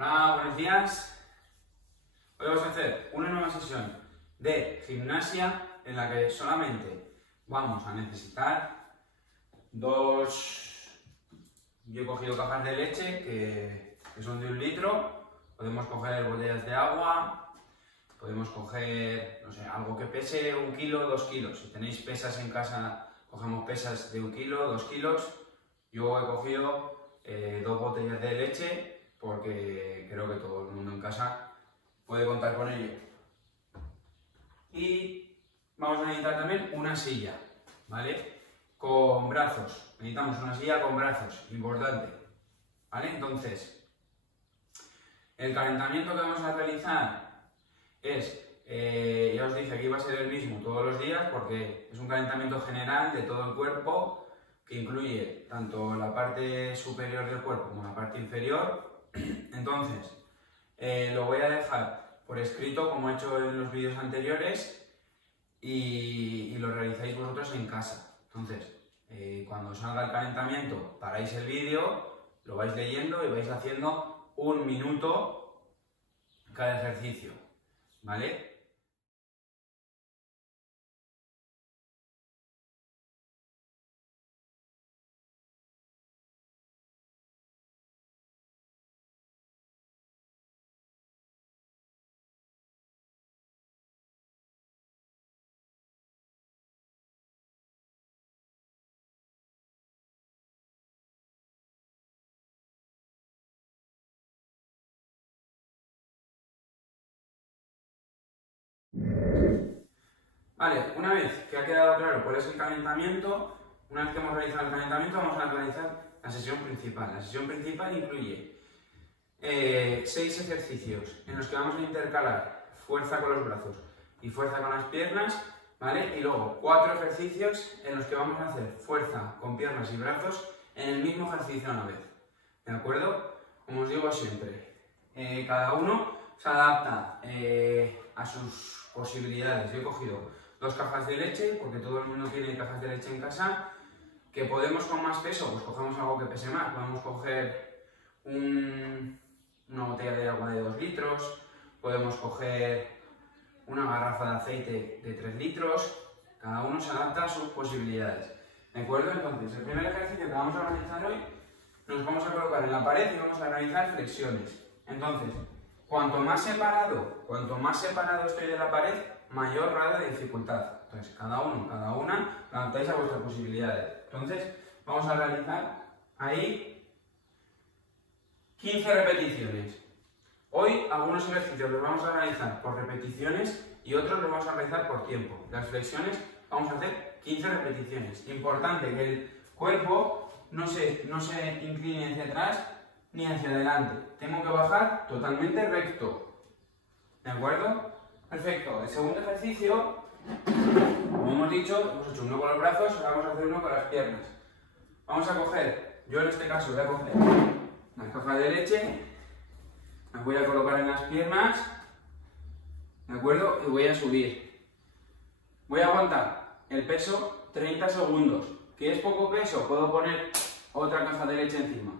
Hola, buenos días. Hoy vamos a hacer una nueva sesión de gimnasia en la que solamente vamos a necesitar dos... Yo he cogido cajas de leche que son de 1 litro. Podemos coger botellas de agua, podemos coger, no sé, algo que pese 1 kilo, 2 kilos. Si tenéis pesas en casa, cogemos pesas de 1 kilo, 2 kilos. Yo he cogido 2 botellas de leche porque creo que todo el mundo en casa puede contar con ello. Y vamos a necesitar también una silla, ¿vale? Con brazos. Necesitamos una silla con brazos, importante, ¿vale? Entonces, el calentamiento que vamos a realizar es, ya os dije que iba a ser el mismo todos los días porque es un calentamiento general de todo el cuerpo que incluye tanto la parte superior del cuerpo como la parte inferior. Entonces, lo voy a dejar por escrito como he hecho en los vídeos anteriores y lo realizáis vosotros en casa. Entonces, cuando salga el calentamiento paráis el vídeo, lo vais leyendo y vais haciendo 1 minuto cada ejercicio, ¿vale? Vale, una vez que ha quedado claro cuál es el calentamiento, una vez que hemos realizado el calentamiento, vamos a realizar la sesión principal. La sesión principal incluye 6 ejercicios en los que vamos a intercalar fuerza con los brazos y fuerza con las piernas, ¿vale? Y luego 4 ejercicios en los que vamos a hacer fuerza con piernas y brazos en el mismo ejercicio a la vez, ¿de acuerdo? Como os digo siempre, cada uno se adapta a sus posibilidades. Yo he cogido 2 cajas de leche, porque todo el mundo tiene cajas de leche en casa. ¿Que podemos con más peso? Pues cogemos algo que pese más. Podemos coger una botella de agua de 2 litros, podemos coger una garrafa de aceite de 3 litros, cada uno se adapta a sus posibilidades, ¿de acuerdo? Entonces, el primer ejercicio que vamos a realizar hoy, nos vamos a colocar en la pared y vamos a realizar flexiones. Entonces, cuanto más separado estoy de la pared, mayor grado de dificultad. Entonces, cada una, adaptáis a vuestras posibilidades. Entonces, vamos a realizar ahí 15 repeticiones. Hoy, algunos ejercicios los vamos a realizar por repeticiones y otros los vamos a realizar por tiempo. Las flexiones vamos a hacer 15 repeticiones. Importante que el cuerpo no se incline hacia atrás ni hacia adelante. Tengo que bajar totalmente recto. ¿De acuerdo? Perfecto. El segundo ejercicio, como hemos dicho, hemos hecho uno con los brazos, ahora vamos a hacer uno con las piernas. Vamos a coger, yo en este caso voy a coger la caja de leche, las voy a colocar en las piernas, ¿de acuerdo? Y voy a subir. Voy a aguantar el peso 30 segundos. ¿Que es poco peso? Puedo poner otra caja de leche encima.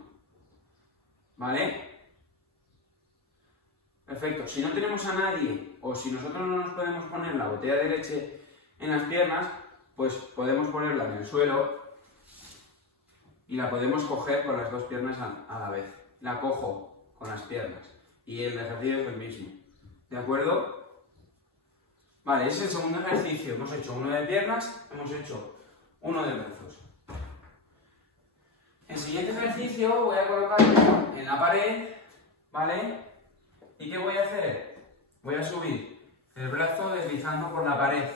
¿Vale? Perfecto. Si no tenemos a nadie o si nosotros no nos podemos poner la botella de leche en las piernas, pues podemos ponerla en el suelo y la podemos coger con las 2 piernas a la vez. La cojo con las piernas y el ejercicio es el mismo. ¿De acuerdo? Vale, ese es el segundo ejercicio. Hemos hecho uno de piernas, hemos hecho uno de brazos. El siguiente ejercicio voy a colocarlo en la pared, ¿vale? ¿Y qué voy a hacer? Voy a subir el brazo deslizando por la pared,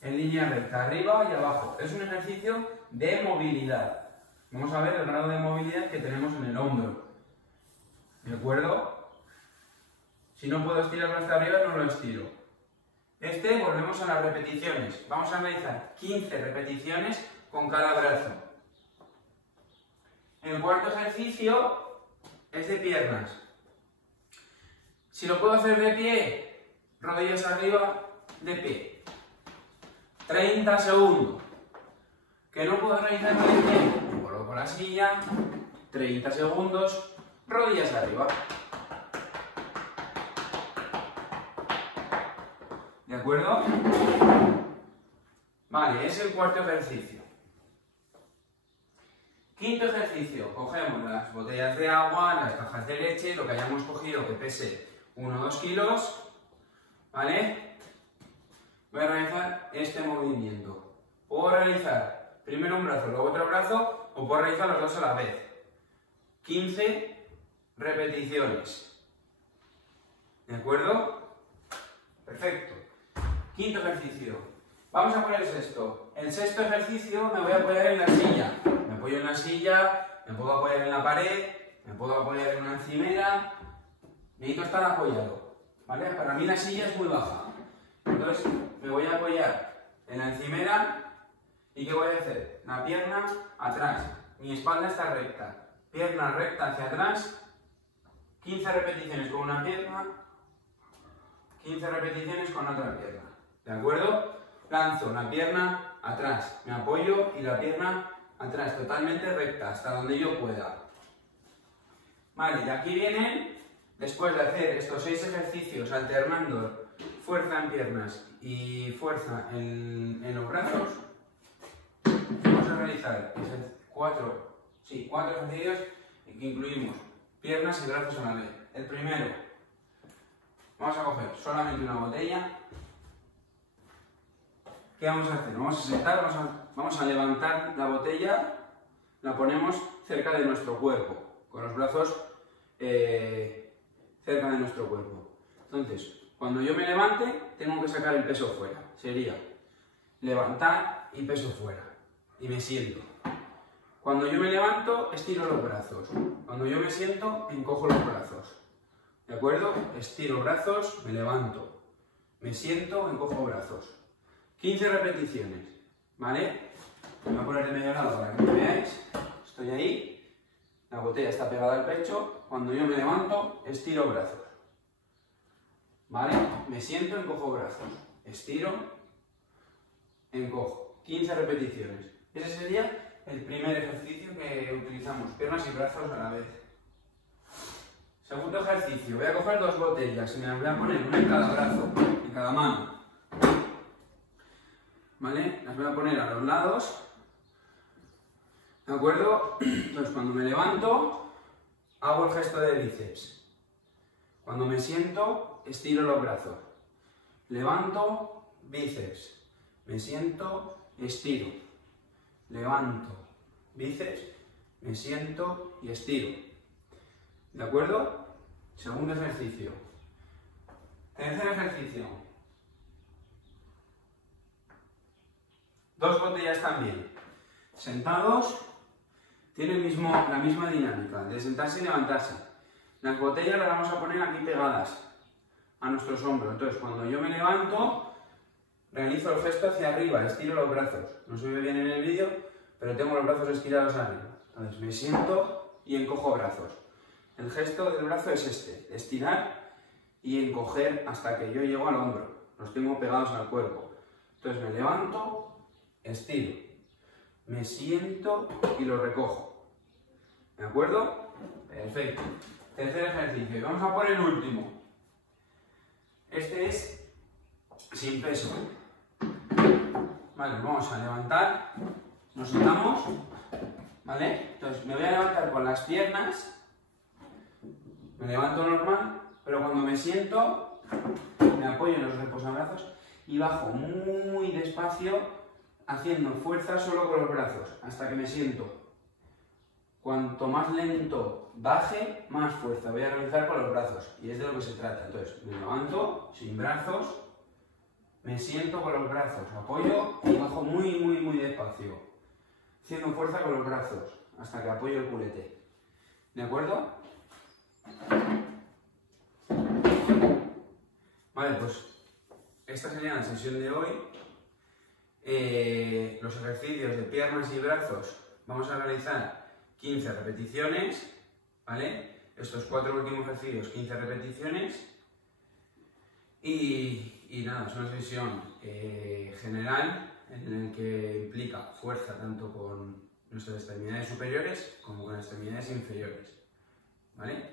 en línea recta, arriba y abajo. Es un ejercicio de movilidad. Vamos a ver el grado de movilidad que tenemos en el hombro. ¿De acuerdo? Si no puedo estirarlo hasta arriba, no lo estiro. Volvemos a las repeticiones. Vamos a realizar 15 repeticiones con cada brazo. El cuarto ejercicio es de piernas. Si lo puedo hacer de pie, rodillas arriba, de pie. 30 segundos. Que no puedo realizarlo de pie, coloco la silla, 30 segundos, rodillas arriba. acuerdo? Vale, es el cuarto ejercicio. Quinto ejercicio, cogemos las botellas de agua, las cajas de leche, lo que hayamos cogido que pese 1 o 2 kilos, ¿vale? Voy a realizar este movimiento. Puedo realizar primero un brazo, luego otro brazo, o puedo realizar los dos a la vez. 15 repeticiones. ¿De acuerdo? Perfecto. Quinto ejercicio. Vamos a por el sexto. El sexto ejercicio me voy a apoyar en la silla. Me apoyo en la silla, me puedo apoyar en la pared, me puedo apoyar en una encimera. Necesito estar apoyado, ¿vale? Para mí la silla es muy baja. Entonces me voy a apoyar en la encimera y ¿qué voy a hacer? La pierna atrás. Mi espalda está recta. Pierna recta hacia atrás. 15 repeticiones con una pierna. 15 repeticiones con otra pierna. ¿De acuerdo? Lanzo la pierna atrás. Me apoyo y la pierna atrás. Totalmente recta, hasta donde yo pueda. Vale, y aquí vienen, después de hacer estos 6 ejercicios alternando fuerza en piernas y fuerza en los brazos, vamos a realizar 4 ejercicios en que incluimos piernas y brazos a la vez. El primero, vamos a coger solamente una botella. ¿Qué vamos a hacer? Vamos a sentar, vamos a levantar la botella, la ponemos cerca de nuestro cuerpo, con los brazos cerca de nuestro cuerpo. Entonces, cuando yo me levante, tengo que sacar el peso fuera. Sería levantar y peso fuera. Y me siento. Cuando yo me levanto, estiro los brazos. Cuando yo me siento, encojo los brazos. ¿De acuerdo? Estiro brazos, me levanto. Me siento, encojo brazos. 15 repeticiones. ¿Vale? Me voy a poner de medio lado para que me veáis. Estoy ahí. La botella está pegada al pecho. Cuando yo me levanto, estiro brazos. ¿Vale? Me siento, encojo brazos. Estiro, encojo. 15 repeticiones. Ese sería el primer ejercicio que utilizamos, piernas y brazos a la vez. Segundo ejercicio, voy a coger 2 botellas y me las voy a poner una en cada brazo, en cada mano. ¿Vale? Las voy a poner a los lados. ¿De acuerdo? Entonces cuando me levanto, hago el gesto de bíceps. Cuando me siento, estiro los brazos. Levanto, bíceps. Me siento, estiro. Levanto, bíceps, me siento y estiro. ¿De acuerdo? Segundo ejercicio. Tercer ejercicio. 2 botellas también. Sentados, tiene la misma dinámica, de sentarse y levantarse. Las botellas las vamos a poner aquí pegadas a nuestros hombros. Entonces, cuando yo me levanto, realizo el gesto hacia arriba, estiro los brazos. No se ve bien en el vídeo, pero tengo los brazos estirados arriba. Entonces me siento y encojo brazos. El gesto del brazo es este, estirar y encoger hasta que yo llego al hombro. Los tengo pegados al cuerpo. Entonces me levanto, estiro. Me siento y lo recojo. ¿De acuerdo? Perfecto. Tercer ejercicio. Y vamos a por el último. Este es sin peso. Vale, vamos a levantar, nos sentamos, ¿vale? Entonces me voy a levantar con las piernas, me levanto normal, pero cuando me siento, me apoyo en los reposabrazos y bajo muy despacio, haciendo fuerza solo con los brazos, hasta que me siento. Cuanto más lento baje, más fuerza voy a realizar con los brazos, y es de lo que se trata. Entonces, me levanto sin brazos, me siento con los brazos, apoyo y bajo muy despacio, haciendo fuerza con los brazos, hasta que apoyo el culete. ¿De acuerdo? Vale, pues esta sería la sesión de hoy. Los ejercicios de piernas y brazos vamos a realizar 15 repeticiones, ¿vale? Estos 4 últimos ejercicios, 15 repeticiones. Y nada, es una sesión general en la que implica fuerza tanto con nuestras extremidades superiores como con las extremidades inferiores, ¿vale?